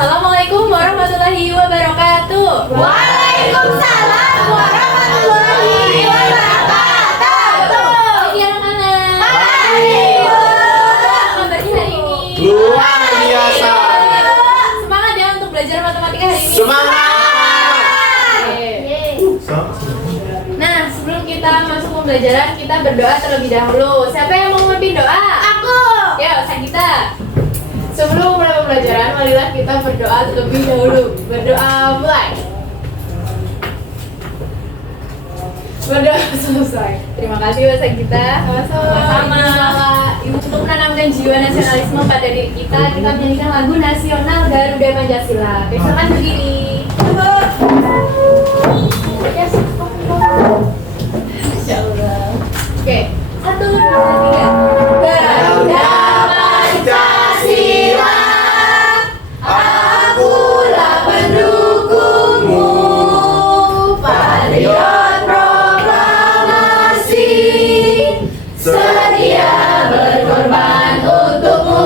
Assalamualaikum warahmatullahi wabarakatuh. Waalaikumsalam warahmatullahi wabarakatuh. Pagi anak-anak. Pagi, Bu. Kabarnya hari ini? Luar biasa. Semangat ya untuk belajar matematika hari ini. Semangat. Nah, sebelum kita masuk pembelajaran, kita berdoa terlebih dahulu. Siapa yang mau memimpin doa? Aku. Ya, Sagita. Sebelum mulai pembelajaran, marilah kita berdoa terlebih dahulu. Berdoa mulai. Berdoa selesai. Terima kasih Mbak Sagita. Sama-sama. Untuk menanamkan jiwa nasionalisme pada diri kita menyanyikan lagu nasional Garuda Pancasila. Besokkan berdiri. Masya Allah. Oke, 1, 2, 3. Garuda Pancasila, akulah pendukungmu, patriot proklamasi, sedia berkorban untukmu.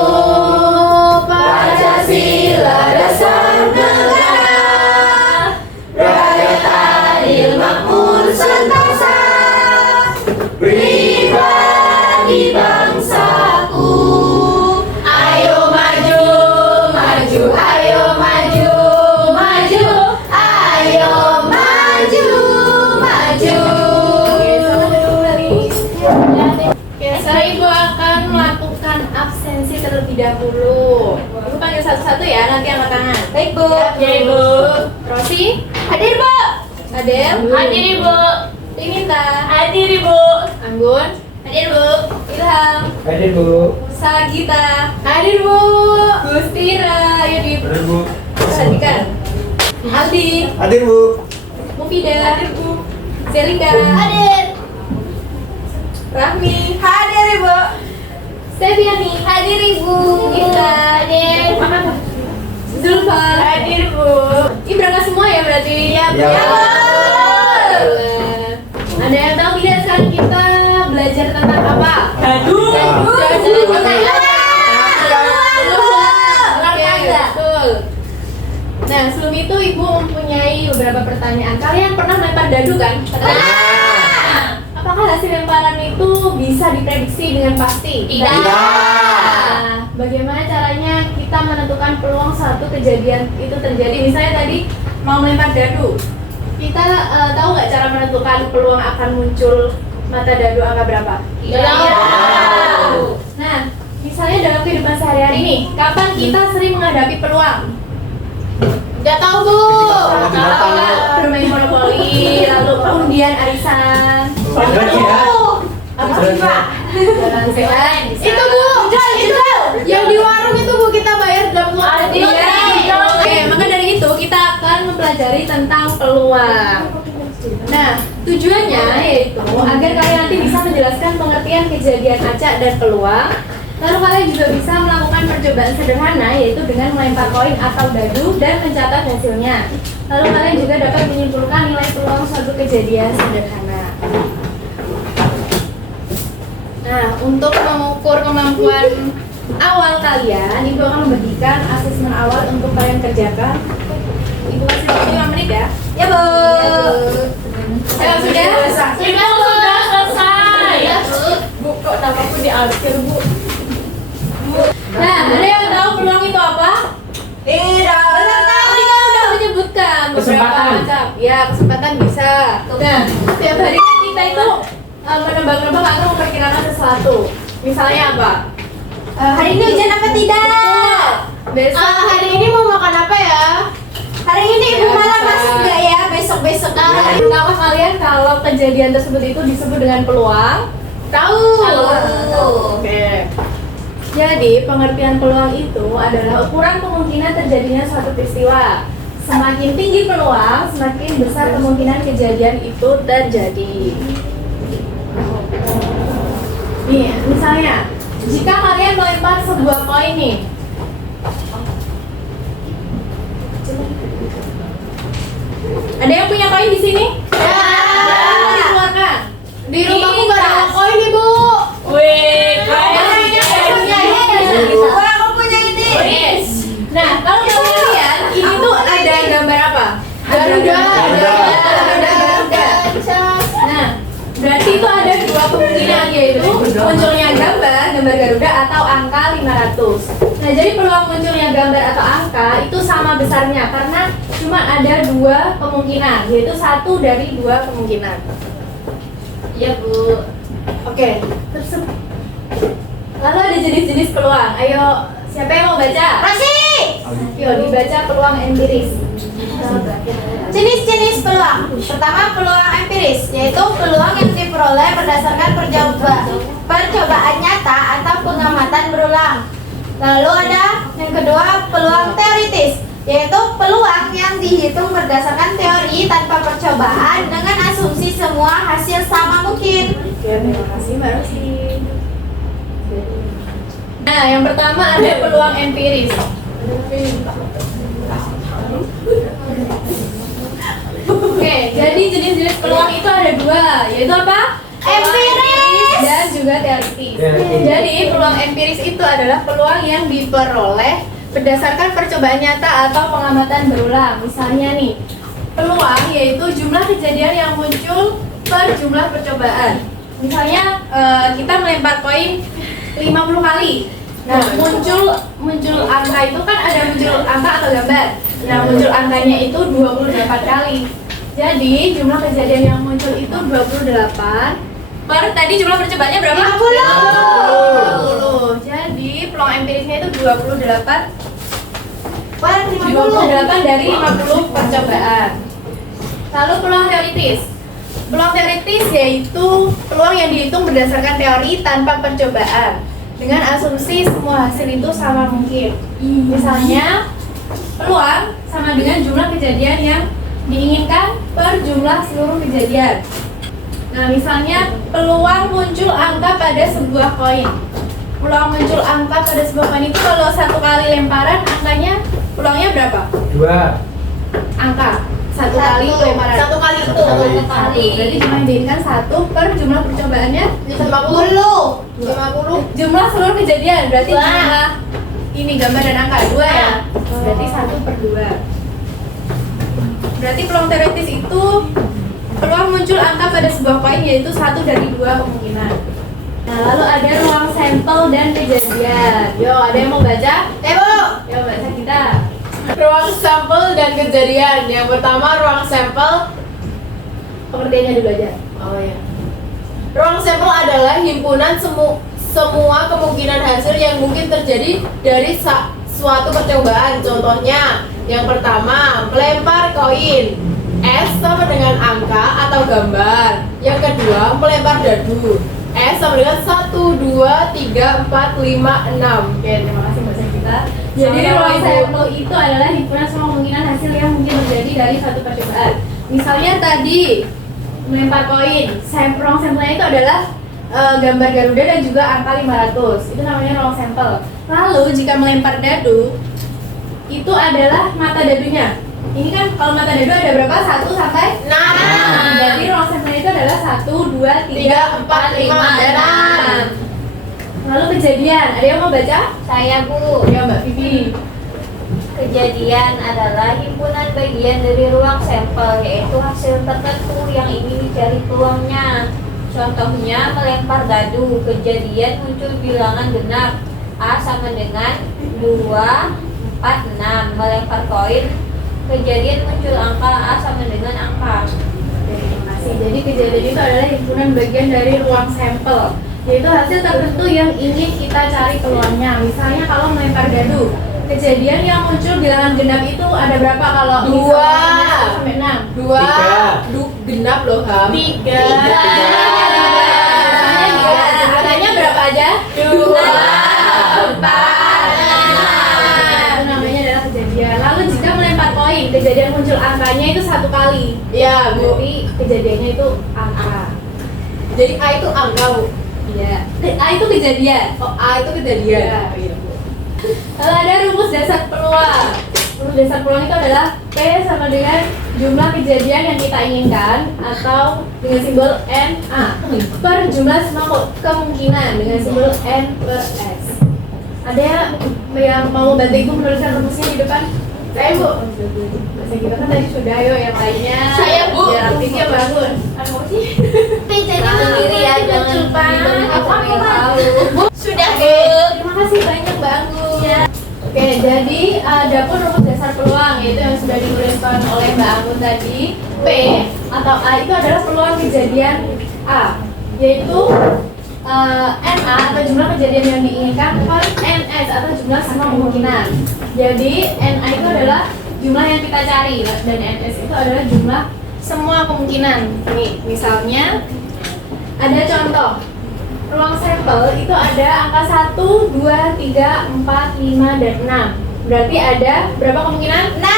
Pancasila dasar negara, rakyat adil makmur sentosa, pribadi bangsaku. Ayo maju, maju, ayo maju, maju, ayo maju, maju. Oke, sekarang Ibu akan melakukan absensi terlebih dahulu. Ibu panggil satu-satu ya, nanti angkat tangan. Baik, Bu. Ya, Ibu. Rosi, Hadir, Bu. Adel, Hadir, Ibu. Tinita, Hadir, Ibu. Anggun, Hadir, Bu. Ilham, Hadir Bu. Sagita, hadir Bu, Gustira, ayo diperhatikan. Aldi, Hadir Bu. Mufida, hadir Bu, Zelika, Hadir. Rahmi, Hadir, Ibu. Steviani, Hadir, Ibu. Ita, Hadir. Zulfa, Hadir, Bu. Ih, berangkat semua ya berarti? Iya, Bu. Ya. Alhamdulillah. Ada yang tahu tidak sekarang kita belajar tentang apa? Dadu. Betul. Nah, sebelum itu Ibu mempunyai beberapa pertanyaan. Kalian pernah melempar dadu kan? Apakah hasil lemparan itu bisa diprediksi dengan pasti? Tidak. Nah, bagaimana caranya kita menentukan peluang suatu kejadian itu terjadi? Misalnya tadi mau melempar dadu, kita tahu nggak cara menentukan peluang akan muncul mata dadu angka berapa? Tahu. Nah, misalnya dalam kehidupan sehari-hari nih, kapan kita sering menghadapi peluang? Udah tahu, Bu. Bermain monopoli, lalu undian arisan. Apa sih, Pak? Jalan sehat. Itu, Bu. Itu. Yang di warung itu, Bu, kita bayar dapat uang. Iya. Oke, maka dari itu kita akan mempelajari tentang peluang. Nah, tujuannya yaitu agar kalian nanti bisa menjelaskan pengertian kejadian acak dan peluang. Lalu kalian juga bisa melakukan percobaan sederhana yaitu dengan melempar koin atau dadu dan mencatat hasilnya. Lalu kalian juga dapat menyimpulkan nilai peluang suatu kejadian sederhana. Nah, untuk mengukur kemampuan awal kalian, Ibu akan memberikan asesmen awal untuk kalian kerjakan. Ibu kasih waktu 5 menit ya. Ya, Bu. Sudah? Sudah selesai. Bu, kok namaku di akhir, Bu? Nah, ada yang tahu peluang itu apa? Tidak. Tadi kan udah menyebutkan beberapa Kesempatan. macam. Ya, kesempatan bisa. Nah, setiap hari kan kita itu menebak-nebak atau memperkirakan sesuatu. Misalnya apa? Hari ini hujan apa tidak? Besok Hari ini mau makan apa ya? Hari ini Ibu Ya, malah bisa. masuk nggak ya? Besok-besok. Tahukah kalian kalau kejadian tersebut itu disebut dengan peluang? Tahu. Oke. Jadi, pengertian peluang itu adalah ukuran kemungkinan terjadinya suatu peristiwa. Semakin tinggi peluang, semakin besar kemungkinan kejadian itu terjadi. Nih, misalnya, jika kalian melempar sebuah koin nih, ada yang punya koin di sini? Ya. Dikeluarkan. Di rumahku nggak ada koin, Ibu. Wih, Aku punya ini. Nah, kalau kalian lihat gambar Garuda atau angka 500. Nah, jadi peluang munculnya gambar atau angka itu sama besarnya karena cuma ada dua kemungkinan, yaitu satu dari dua kemungkinan. Iya, Bu. Oke, terus lalu ada jenis-jenis peluang. Ayo, siapa yang mau baca? Rasi. Ayo dibaca peluang empiris. Jenis-jenis peluang. Pertama, peluang empiris, yaitu peluang yang diperoleh berdasarkan percobaan nyata atau pengamatan berulang. Lalu ada yang kedua, peluang teoritis, yaitu peluang yang dihitung berdasarkan teori tanpa percobaan dengan asumsi semua hasil sama mungkin. Oke, terima kasih Mbak Rosi. Nah, yang pertama ada peluang empiris. Oke, jadi jenis-jenis peluang itu ada dua, yaitu apa? Empiris dan juga teoritis. Jadi peluang empiris itu adalah peluang yang diperoleh berdasarkan percobaan nyata atau pengamatan berulang. Misalnya nih, peluang yaitu jumlah kejadian yang muncul per jumlah percobaan. Misalnya kita melempar koin 50 kali. Nah, muncul angka itu kan ada muncul angka atau gambar. Nah, muncul angkanya itu 28 kali. Jadi, jumlah kejadian yang muncul itu 28 per tadi jumlah percobaannya berapa? 50. Jadi, peluang empirisnya itu 28 per 50. dari 50 percobaan. Lalu peluang teoritis. Peluang teoritis yaitu peluang yang dihitung berdasarkan teori tanpa percobaan dengan asumsi semua hasil itu sama mungkin. Misalnya, peluang sama dengan jumlah kejadian yang diinginkan per jumlah seluruh kejadian. Nah, misalnya peluang muncul angka pada sebuah koin. Peluang muncul angka pada sebuah koin itu kalau satu kali lemparan angkanya peluangnya berapa? 2. Angka satu kali lemparan. Satu kali itu. Satu Kali. Berarti jumlah yang diinginkan 1 per jumlah percobaannya 50. jumlah seluruh kejadian berarti Dua. jumlah ini gambar dan angka 2 ya. Berarti 1/2. Berarti peluang teoritis itu peluang muncul angka pada sebuah koin yaitu 1 dari 2 kemungkinan. Nah, lalu ada ruang sampel dan kejadian. Yo, ada yang mau baca? Bu. Yo, baca kita. Ruang sampel dan kejadian. Yang pertama, ruang sampel. Pengertiannya dulu aja. Oh ya. Ruang sampel adalah himpunan semua kemungkinan hasil yang mungkin terjadi dari suatu percobaan. Contohnya, yang pertama, melempar koin. S sama dengan angka atau gambar. Yang kedua, melempar dadu. S sama dengan 1, 2, 3, 4, 5, 6. Oke, terima kasih Mbak Kita. Jadi ruang sampel itu adalah himpunan semua kemungkinan hasil yang mungkin terjadi dari satu percobaan. Misalnya tadi melempar koin, ruang sampelnya itu adalah gambar Garuda dan juga angka 500. Itu namanya ruang sampel. Lalu jika melempar dadu, itu adalah mata dadunya. Ini kan kalau mata dadu ada berapa? 1 sampai 6. Jadi ruang sampelnya itu adalah 1, 2, 3, 4, 5, dan 6. Lalu kejadian, ada yang mau baca? Saya, Bu. Ya, Mbak Vivi. Kejadian adalah himpunan bagian dari ruang sampel, yaitu hasil tertentu yang ingin dicari peluangnya. Contohnya melempar dadu, kejadian muncul bilangan genap A sama dengan 2, 4, 6. Melempar koin, kejadian muncul angka A sama dengan angka. Oke, terima kasih. Jadi kejadian itu adalah himpunan bagian dari ruang sampel, yaitu hasil tertentu yang ingin kita cari peluangnya. Misalnya kalau melempar dadu, kejadian yang muncul bilangan genap itu ada berapa kalau 2 sampai 6? 2 genap loh, Ham. 3. Tiga. Angkanya berapa aja? 2, 4, 5. Itu namanya adalah kejadian. Lalu jika melempar koin, kejadian muncul angkanya itu 1 kali. Ya, Bu. Berarti kejadiannya itu angka. Jadi A itu angka, Bu. Iya. A itu kejadian. Oh, A itu kejadian. Iya. Lalu ada rumus dasar peluang. Rumus dasar peluang itu adalah P sama dengan jumlah kejadian yang kita inginkan atau dengan simbol NA per jumlah semua kemungkinan dengan simbol N per S. Ada yang mau bantu Ibu menuliskan rumusnya di depan? Saya, Bu. Bahasa kita kan tadi sudah, yo yang lainnya. Saya, Bu. Biar aktifnya bagus. P jadi tahu sendiri ya, jangan dibandingkan sama yang tahu. Sudah, terima kasih banyak Mbak Anggun. Oke, jadi ada pun rumus dasar peluang yaitu yang sudah dituliskan oleh Mbak Anggun tadi. P atau A itu adalah peluang kejadian A, yaitu NA atau jumlah kejadian yang diinginkan per NS atau jumlah semua kemungkinan. Jadi NA itu adalah jumlah yang kita cari dan NS itu adalah jumlah semua kemungkinan. Nih, misalnya ada contoh. Ruang sampel itu ada angka 1, 2, 3, 4, 5, dan 6. Berarti ada berapa kemungkinan? 6.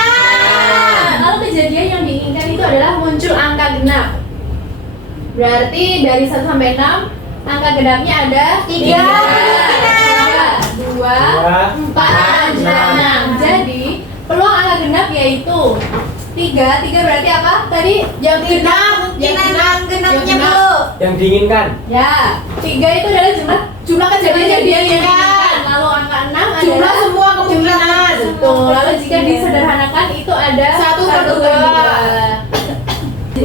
Kalau kejadian yang diinginkan itu adalah muncul angka genap. Berarti dari 1 sampai 6 angka genapnya ada 3, 2, 4, 6. Jadi peluang angka genap yaitu 3 berarti apa? Tadi Yang genap, genapnya Bu. Yang diinginkan. ya, 3 itu adalah jumlah kejadian yang diinginkan. Lalu angka 6 adalah jumlah semua kemungkinan. betul. Lalu jika disederhanakan itu ada 1/2.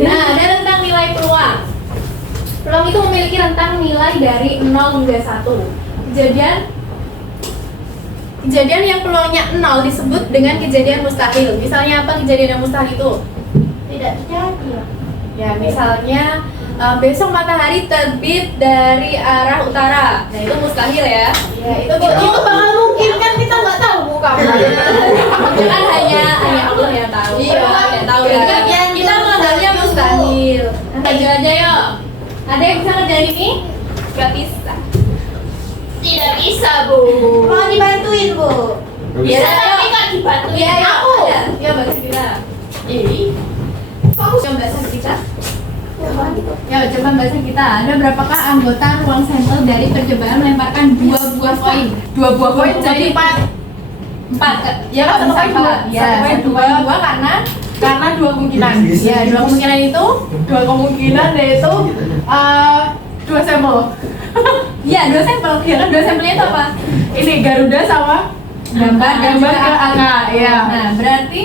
Nah, ada rentang nilai peluang. Peluang itu memiliki rentang nilai dari 0 hingga 1. Kejadian yang peluangnya 0 disebut dengan kejadian mustahil. Misalnya apa kejadian yang mustahil itu? Tidak terjadi. Ya, misalnya besok matahari terbit dari arah utara. Nah, itu mustahil ya. Ya, itu Bakal mungkin kan kita nggak tahu Bu kamu. kan hanya Allah yang tahu. Iya. Allah yang tahu. Jadi kita menganggapnya mustahil. Lanjut aja yuk. Ada yang bisa ngerjain ini? Gak bisa. Tidak bisa Bu. Mau dibantuin Bu. Bisa tapi kan dibantuin Iya, ya, aku. ada. Ya, bahasa kita. Kamu coba bahasa kita. Ya, coba bahasa kita. Ada berapakah anggota ruang sampel dari percobaan melemparkan 2 buah koin? 2 buah koin jadi 4. 4. Ya, kan, satu koin dua. Ya, Satu koin 2 karena 2 kemungkinan. ya 2 kemungkinan itu 2 kemungkinan yaitu 2 sampel. iya 2 sampel. Ya kan 2 sampelnya itu apa? Ini Garuda sama Gambar gambar ke angka. Ya. Nah, berarti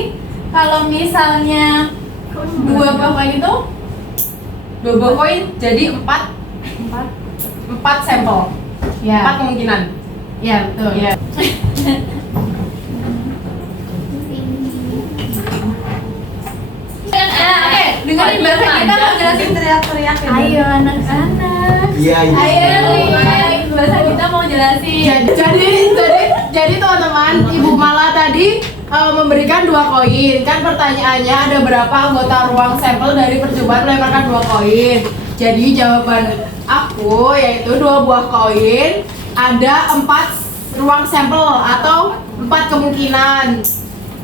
kalau misalnya 2 buah koin itu 2 buah koin jadi 4 sampel. ya. 4 kemungkinan. Ya, betul. Ya. Oke, dengerin bahasa kita mau jelasin teriak-teriak Ayo anak-anak. Iya, Ayo, bahasa kita mau jelasin. Jadi teman-teman, Ibu Mala tadi memberikan 2 koin. Kan pertanyaannya ada berapa anggota ruang sampel dari percobaan melemparkan 2 koin. Jadi jawaban aku yaitu 2 buah koin ada 4 ruang sampel atau 4 kemungkinan.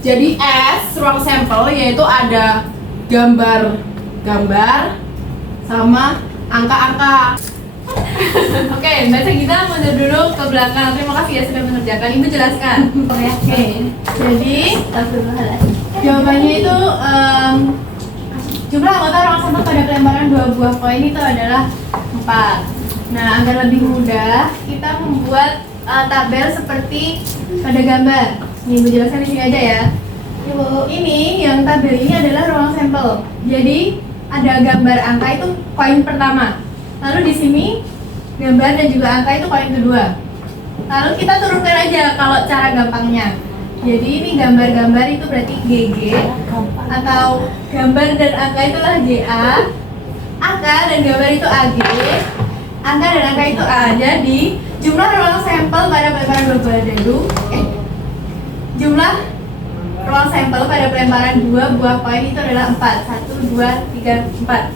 Jadi S ruang sampel yaitu ada gambar sama angka-angka. Oke, bahasa kita mundur dulu ke belakang. Terima kasih ya sudah mengerjakan. Ibu jelaskan. Oke. Jadi jawabannya itu jumlah anggota ruang sampel pada pelemparan 2 buah koin itu adalah 4. Nah, agar lebih mudah, kita membuat tabel seperti pada gambar. Nih, Ibu jelaskan di sini aja ya. Ibu, ini yang tabel ini adalah ruang sampel. Jadi ada gambar angka itu koin pertama. Lalu di sini gambar dan juga angka itu koin kedua. Lalu kita turunkan aja kalau cara gampangnya. Jadi ini gambar-gambar itu berarti GG atau gambar dan angka itulah GA. Angka dan gambar itu AG. Angka dan angka itu A. Jadi jumlah ruang sampel pada pelemparan 2 buah dadu. Jumlah ruang sampel pada pelemparan 2 buah koin itu adalah 4. 1, 2, 3, 4.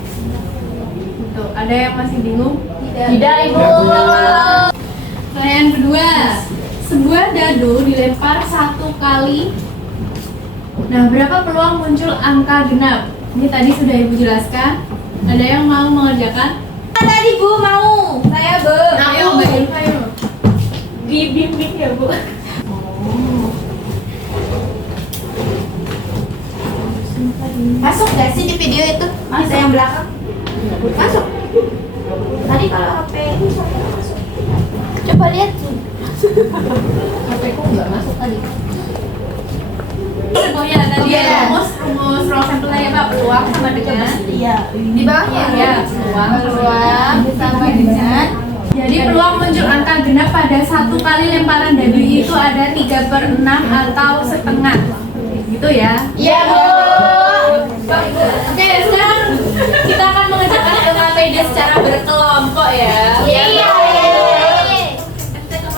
Tuh, ada yang masih bingung? Tidak Ibu. Pertanyaan kedua, sebuah dadu dilempar 1 kali. Nah, berapa peluang muncul angka genap? Ini tadi sudah Ibu jelaskan. Ada yang mau mengerjakan? Tadi Bu mau. Saya Bu. Ayo, Mbak Ilva, ayo. Dibimbing ya Bu. Masuk gak sih di video itu? Ada yang belakang. Masuk. Tadi kalau HP ini saya masuk. Coba lihat tuh. HP ku nggak masuk tadi. Oh ya, tadi Oke. rumus ruang sampel tadi apa? Peluang sama dengan di bawahnya ya, peluang sama dengan. Jadi peluang muncul angka genap pada satu kali lemparan dadu itu ada 3/6 atau setengah. Gitu ya. Iya, Bu. Oke, sekarang kita akan mengerjakan ilmu PID secara berkelompok ya. Iya.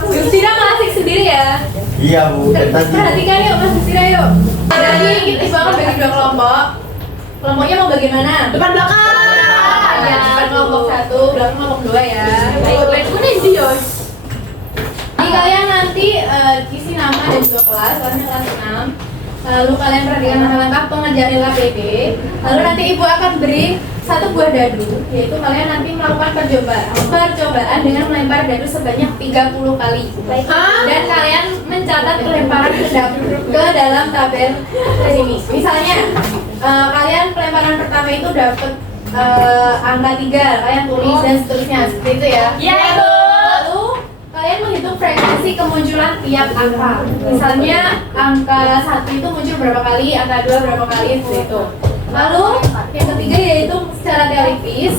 Yusira ngasih sendiri ya. Iya Bu, dari tadi. Perhatikan yuk Mas Yusira yuk. Jadi kita akan bagi dua kelompok. Kelompoknya mau bagaimana? Depan belakang. Ya, depan kelompok 1, belakang kelompok 2 ya. Baik, ini dia. Jadi kalian nanti isi nama dan juga kelas, kelasnya kelas 6. Lalu kalian perhatikan nama lengkap pengerjaan LKPD. Lalu nanti ibu akan beri satu buah dadu, yaitu kalian nanti melakukan percobaan dengan melempar dadu sebanyak 30 kali. Dan kalian mencatat pelemparan ke dalam tabel di sini. Misalnya kalian pelemparan pertama itu dapat angka 3, kalian tulis dan seterusnya seperti itu ya. Iya, Ibu. Lalu kalian menghitung frekuensi kemunculan tiap angka. Misalnya angka 1 itu muncul berapa kali, angka 2 berapa kali seperti itu. Lalu yang ketiga yaitu secara teoritis.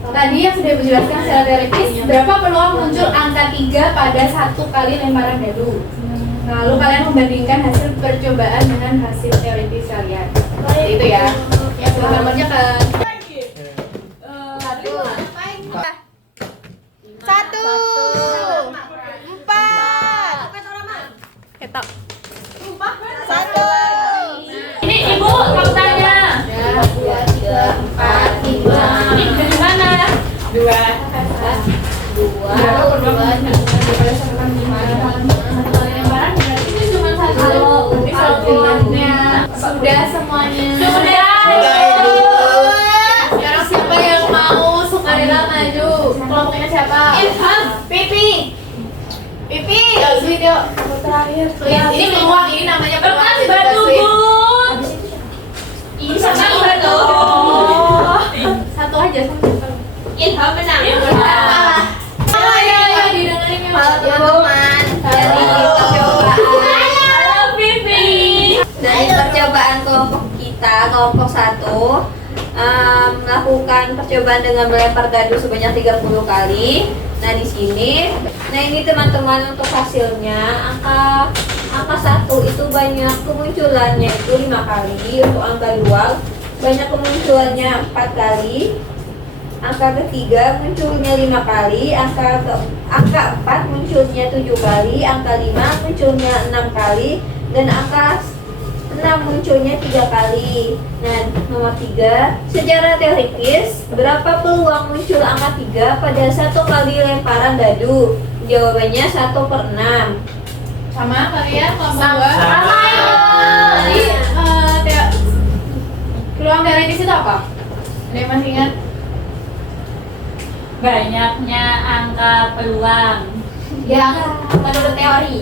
Tadi yang sudah dijelaskan secara teoritis, berapa peluang muncul angka 3 pada satu kali lemparan dadu. Lalu kalian membandingkan hasil percobaan dengan hasil teoritis kalian. Seperti itu ya. Ya, silakan mengerjakan. Ketok. Ini Ibu faktanya. Ya, 2, 3, 4, 5. Ini dari mana? 2. Sudah semuanya. Sekarang siapa yang mau sukarela maju? Kelompoknya siapa? Ilham, Pipi. Yuk, Sweet yuk. Terakhir. Ini peluang, ini namanya peluang. Kertas batu, Bu. Ini sama batu. Satu aja, satu. Ilham menang. Ayo, didengerin yuk. Teman-teman, dari percobaan Halo, Pipi. dari percobaan kelompok kita, kelompok 1 melakukan percobaan dengan melempar dadu sebanyak 30 kali. Nah, di sini, ini teman-teman untuk hasilnya angka 1 itu banyak kemunculannya itu 5 kali, untuk angka 2 banyak kemunculannya 4 kali. Angka ketiga munculnya 5 kali, angka 4 munculnya 7 kali, angka 5 munculnya 6 kali, dan angka 6 munculnya 3 kali. Nah, nomor 3, secara teoritis berapa peluang muncul angka 3 pada satu kali lemparan dadu? Jawabannya 1/6. Sama kalian kelompok 2. Sama. Jadi peluang teoritis itu apa? Ada yang masih ingat? Banyaknya angka peluang. Yang menurut teori.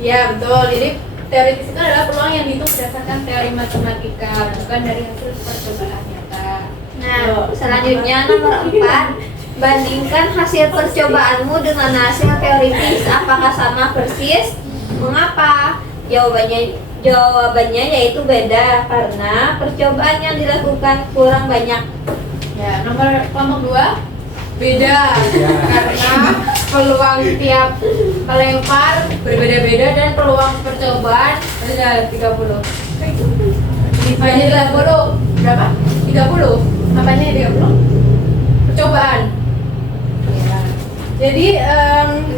Ya betul. Jadi teoritis itu adalah peluang yang dihitung berdasarkan teori matematika, bukan dari hasil percobaan nyata. Nah, selanjutnya nomor 4, bandingkan hasil percobaanmu dengan hasil teoritis. Apakah sama persis? Mengapa? Jawabannya yaitu beda karena percobaan yang dilakukan kurang banyak. Ya, nomor kelompok 2 beda karena peluang tiap pelempar berbeda-beda dan peluang percobaan ada 30. Banyak 30. Berapa? 30. Apanya 30? Percobaan. Ya. Jadi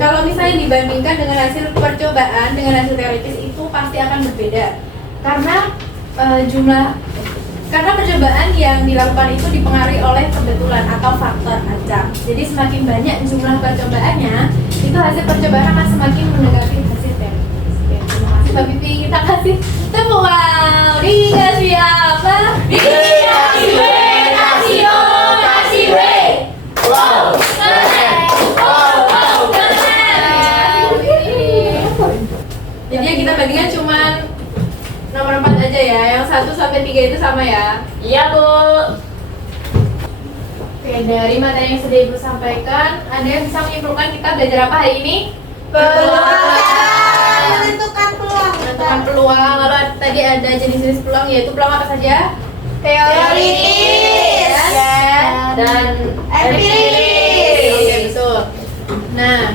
kalau misalnya dibandingkan dengan hasil percobaan dengan hasil teoritis itu pasti akan berbeda karena karena percobaan yang dilakukan itu dipengaruhi oleh kebetulan atau faktor acak. Jadi semakin banyak jumlah percobaannya, itu hasil percobaan akan semakin mendekati hasil teoritis. Oke, terima kasih Mbak Pipi. Kita kasih tepuk wow. Dikasih apa? Dikasih W, kasih O, kasih W. Wow. Jadi yang kita bagikan cuman nomor 4 aja ya, yang 1 sampai 3 itu sama ya. Iya, Bu. Oke, dari materi yang sudah Ibu sampaikan, ada yang bisa menyimpulkan kita belajar apa hari ini? Peluang. Menentukan peluang. Menentukan peluang. Lalu tadi tadi ada jenis-jenis peluang, yaitu peluang apa saja? Teoritis, Dan empiris. Oke, betul. Nah,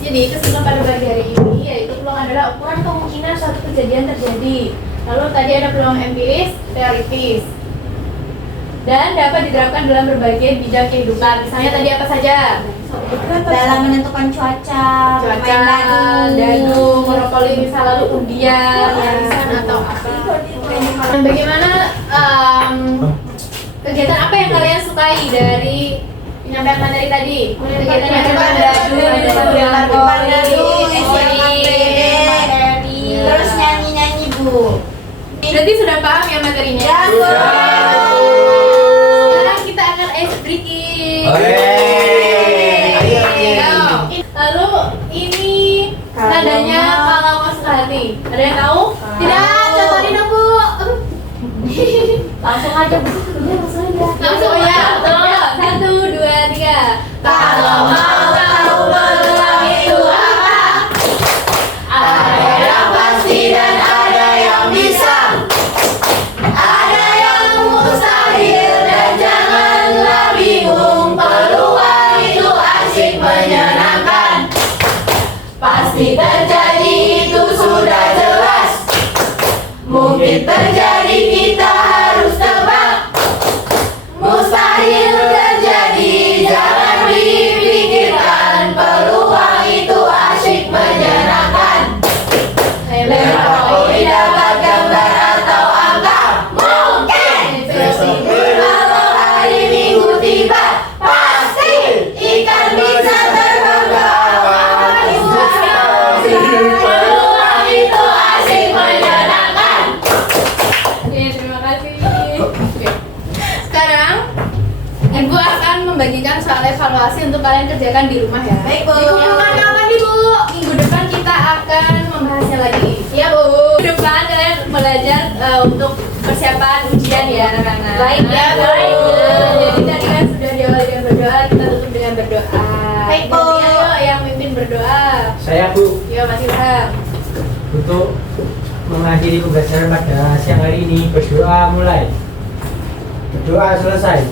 jadi kesimpulan pada pagi hari ini yaitu peluang adalah ukuran kemungkinan suatu kejadian terjadi. Lalu tadi ada peluang empiris, teoritis, dan dapat diterapkan dalam berbagai bidang kehidupan. Misalnya tadi apa saja? Dalam menentukan cuaca, Cuaca, main dadu, monopoli, misal lalu undian, arisan atau apa. Dan bagaimana kegiatan apa yang kalian sukai dari penyampaian materi tadi? Kegiatan yang terus nyanyi-nyanyi Bu. Berarti sudah paham ya materinya? Ya, Bu. Sekarang kita akan ice breaking. Ayo. Lalu ini nadanya kalau masuk hati. Ada yang tahu? Tidak, contohin dong Bu. Langsung aja Bu. Langsung ya. Satu, dua, tiga. Kalau mau tahu peluang itu apa? Ada yang pasti dan ada yang bisa. Ada yang mustahil dan janganlah bingung. Peluang itu asik menyenangkan. Pasti terjadi itu sudah jelas. Mungkin terjadi kita harus tebak. Mustahil terjadi jangan dipikirkan. Peluang itu asik menyenangkan. Lewat dapat gambar atau angka. Mungkin besok kalau hari Minggu tiba. Pasti ikan bisa terbang ke awan. Peluang itu asik menyenangkan. Oke, terima kasih. Oke. Sekarang Ibu akan membagikan soal evaluasi untuk kalian kerjakan di rumah ya. Baik, Bu. Minggu depan kapan nih, Bu? Minggu depan kita akan membahasnya lagi. Iya, Bu. Minggu depan kalian belajar untuk persiapan ujian ya, anak-anak. Baik, ya, Bu. Jadi tadi kan sudah diawali dengan berdoa, kita tutup dengan berdoa. Baik, Bu. Nanti ayo yang mimpin berdoa. Saya Bu, Yo, Mas Ilham. untuk mengakhiri pembelajaran pada siang hari ini berdoa mulai. Berdoa selesai.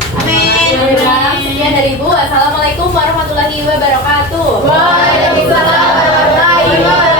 Sekian dari Ibu. Assalamualaikum warahmatullahi wabarakatuh. Waalaikumsalam warahmatullahi wabarakatuh.